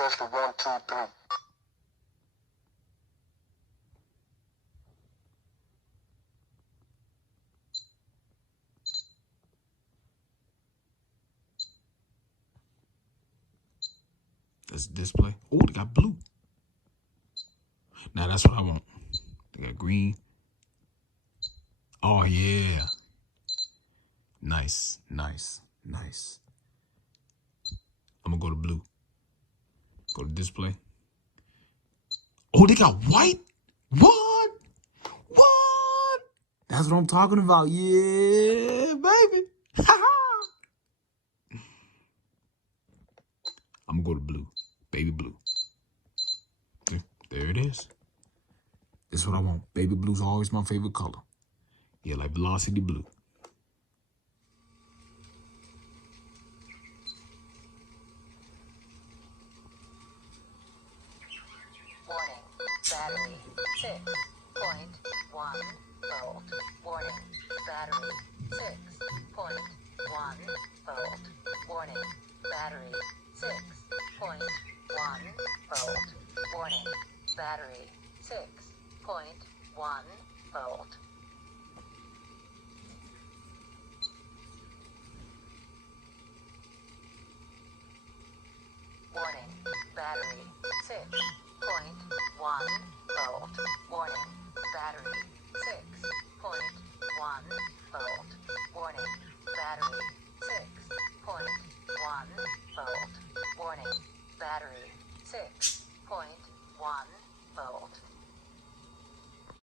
Test it, 1, 2, 3. That's display. Oh, they got blue. Now that's what I want. They got green. Oh yeah. Nice, nice, nice. I'm gonna go to blue. Go to display. Oh, they got white? What? What? That's what I'm talking about. Yeah, baby. I'm gonna go to blue. Baby blue. There it is. This is what I want. Baby blue's always my favorite color. Yeah, like velocity blue. Warning, battery 6.1 volt. Warning, battery 6.1 volt. Warning, battery 6.1 volt. Warning, battery 6.1 volt.